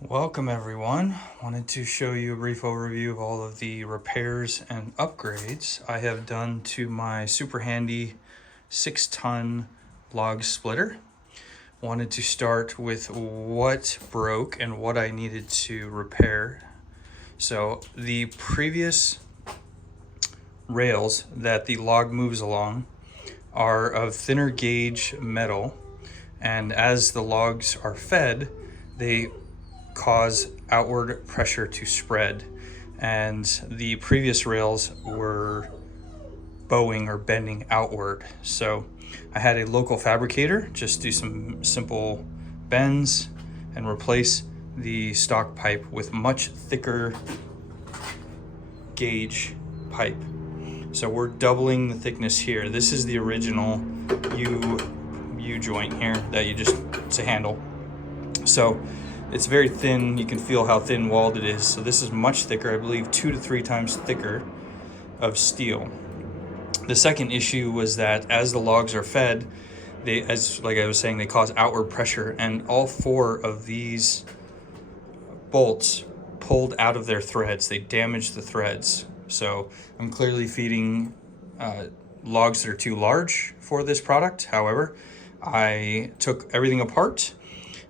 Welcome everyone. Wanted to show you a brief overview of all of the repairs and upgrades I have done to my super handy 6-ton log splitter. Wanted to start with what broke and what I needed to repair. So the previous rails that the log moves along are of thinner gauge metal, and as the logs are fed, they cause outward pressure to spread, and the previous rails were bowing or bending outward. So I had a local fabricator just do some simple bends and replace the stock pipe with much thicker gauge pipe. So we're doubling the thickness here. This is the original U joint here that it's a handle. So it's very thin. You can feel how thin walled it is. So this is much thicker, I believe 2 to 3 times thicker of steel. The second issue was that as the logs are fed, like I was saying, they cause outward pressure, and all 4 of these bolts pulled out of their threads. They damaged the threads. So I'm clearly feeding logs that are too large for this product. However, I took everything apart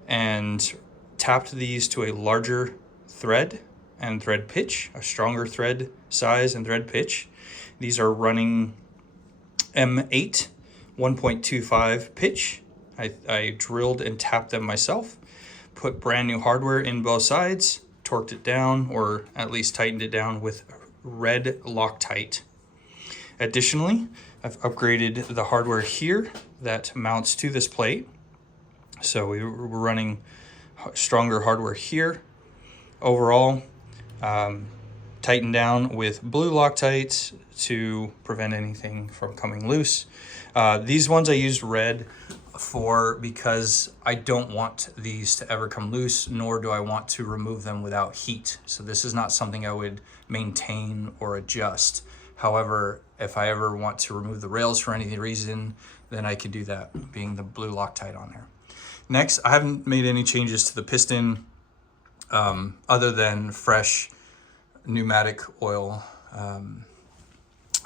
and tapped these to a larger thread and thread pitch, a stronger thread size and thread pitch. These are running M8 1.25 pitch. I drilled and tapped them myself, put brand new hardware in both sides, torqued it down, or at least tightened it down with red Loctite. Additionally, I've upgraded the hardware here that mounts to this plate. So we're running stronger hardware here. Overall, tightened down with blue Loctite to prevent anything from coming loose. These ones I used red for because I don't want these to ever come loose, nor do I want to remove them without heat. So this is not something I would maintain or adjust. However, if I ever want to remove the rails for any reason, then I could do that, being the blue Loctite on there. Next, I haven't made any changes to the piston other than fresh pneumatic oil.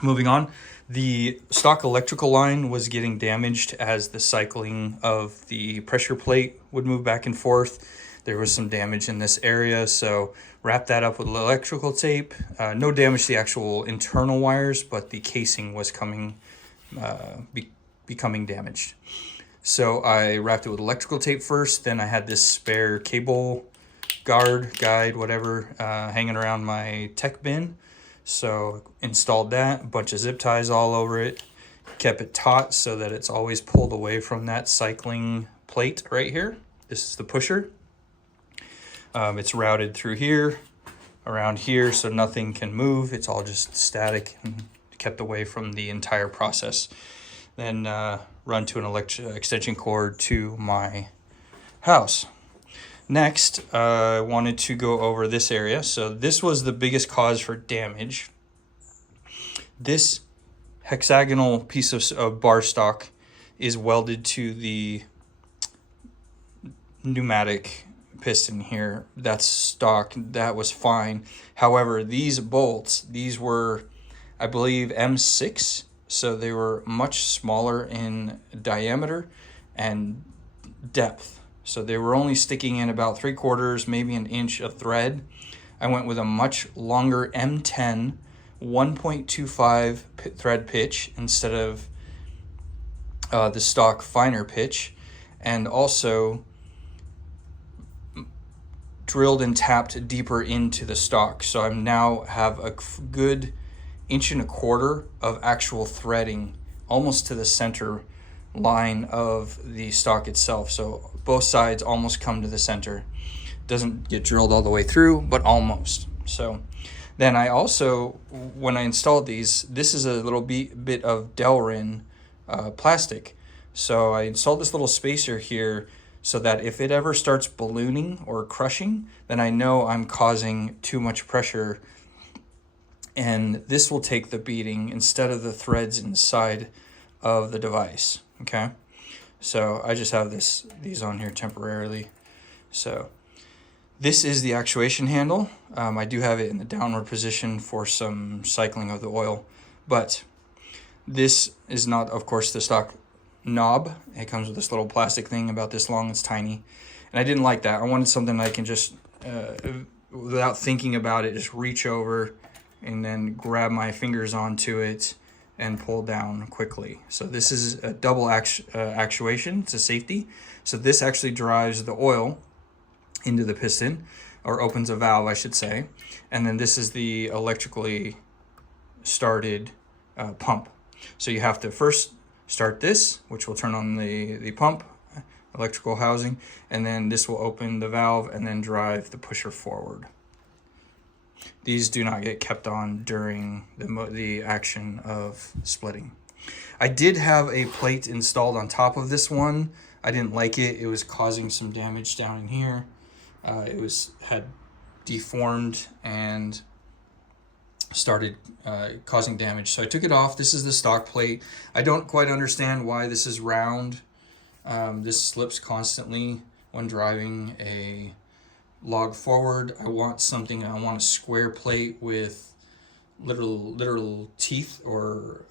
Moving on, the stock electrical line was getting damaged as the cycling of the pressure plate would move back and forth. There was some damage in this area, so wrapped that up with electrical tape. No damage to the actual internal wires, but the casing was becoming damaged. So I wrapped it with electrical tape first, then I had this spare cable guide, whatever, hanging around my tech bin. So installed that, a bunch of zip ties all over it, kept it taut so that it's always pulled away from that cycling plate right here. This is the pusher. It's routed through here, around here, so nothing can move. It's all just static and kept away from the entire process. Then run to an extension cord to my house. Next, I wanted to go over this area. So this was the biggest cause for damage. This hexagonal piece of bar stock is welded to the pneumatic piston here. That's stock. That was fine. However, these bolts, these were, I believe, M6. So they were much smaller in diameter and depth. So they were only sticking in about 3/4, maybe an inch of thread. I went with a much longer M10 1.25 thread pitch instead of the stock finer pitch, and also drilled and tapped deeper into the stock. So I now have a good 1.25 inches of actual threading almost to the center line of the stock itself. So both sides almost come to the center. Doesn't get drilled all the way through, but almost. So then I also, when I installed these, this is a little bit of Delrin plastic. So I installed this little spacer here so that if it ever starts ballooning or crushing, then I know I'm causing too much pressure, and this will take the beating instead of the threads inside of the device. Okay, so I just have these on here temporarily. So This is the actuation handle. I do have it in the downward position for some cycling of the oil, but this is not, of course, the stock knob. It comes with this little plastic thing about this long. It's tiny, and I didn't like that. I wanted something I can just, without thinking about it, just reach over and then grab my fingers onto it and pull down quickly. So this is a double actuation. It's a safety. So this actually drives the oil into the piston, or opens a valve, I should say. And then this is the electrically started pump. So you have to first start this, which will turn on the pump, electrical housing, and then this will open the valve and then drive the pusher forward. These do not get kept on during the action of splitting. I did have a plate installed on top of this one. I didn't like it. It was causing some damage down in here. It had deformed and started causing damage. So I took it off. This is the stock plate. I don't quite understand why this is round. This slips constantly when driving a log forward. I want a square plate with literal teeth or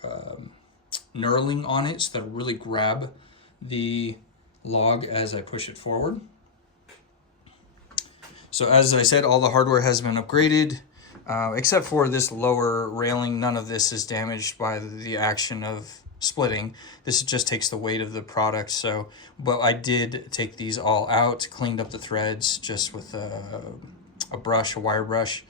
knurling on it, so that'll really grab the log as I push it forward. So as I said, all the hardware has been upgraded, except for this lower railing. None of this is damaged by the action of splitting. This just takes the weight of the product. So, but I did take these all out, cleaned up the threads just with a brush, a wire brush.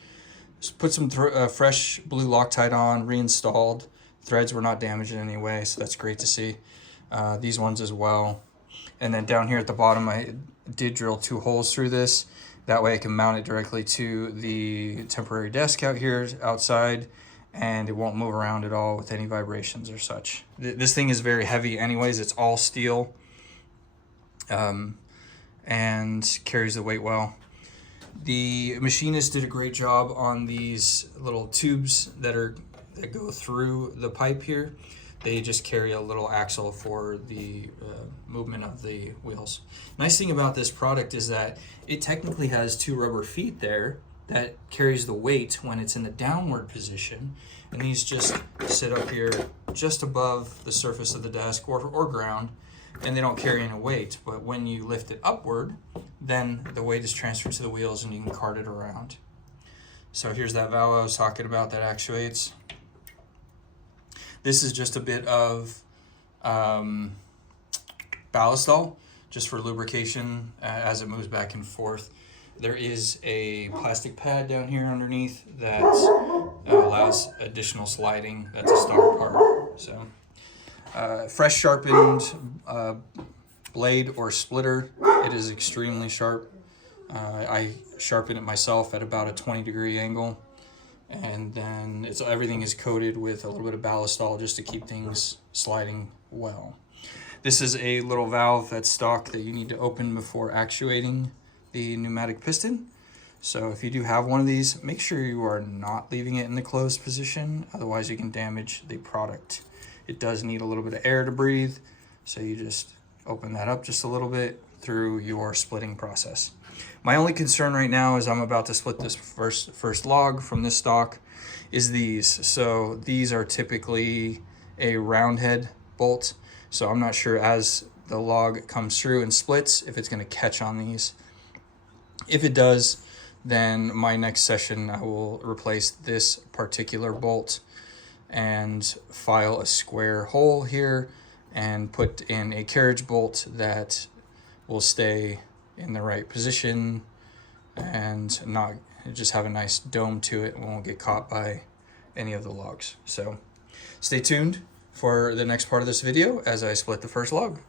Just put some fresh blue Loctite on, reinstalled. Threads were not damaged in any way, so that's great to see. These ones as well. And then down here at the bottom, I did drill 2 holes through this. That way I can mount it directly to the temporary desk out here outside, and it won't move around at all with any vibrations or such. This thing is very heavy anyways. It's all steel and carries the weight well. The machinist did a great job on these little tubes that go through the pipe here. They just carry a little axle for the movement of the wheels. Nice thing about this product is that it technically has 2 rubber feet there that carries the weight when it's in the downward position. And these just sit up here just above the surface of the desk or ground, and they don't carry any weight. But when you lift it upward, then the weight is transferred to the wheels and you can cart it around. So here's that valve I was talking about that actuates. This is just a bit of ballastol, just for lubrication as it moves back and forth. There is a plastic pad down here underneath that allows additional sliding. That's a stock part. So, fresh sharpened blade or splitter. It is extremely sharp. I sharpen it myself at about a 20-degree angle. And then everything is coated with a little bit of ballastol just to keep things sliding well. This is a little valve that's stock that you need to open before actuating the pneumatic piston. So if you do have one of these, make sure you are not leaving it in the closed position, otherwise you can damage the product. It does need a little bit of air to breathe, so you just open that up just a little bit through your splitting process. My only concern right now is I'm about to split this first log from this stock is these. So these are typically a round head bolt. So I'm not sure as the log comes through and splits if it's going to catch on these. If it does, then my next session I will replace this particular bolt and file a square hole here and put in a carriage bolt that will stay in the right position and not just have a nice dome to it and won't get caught by any of the logs. So stay tuned for the next part of this video as I split the first log.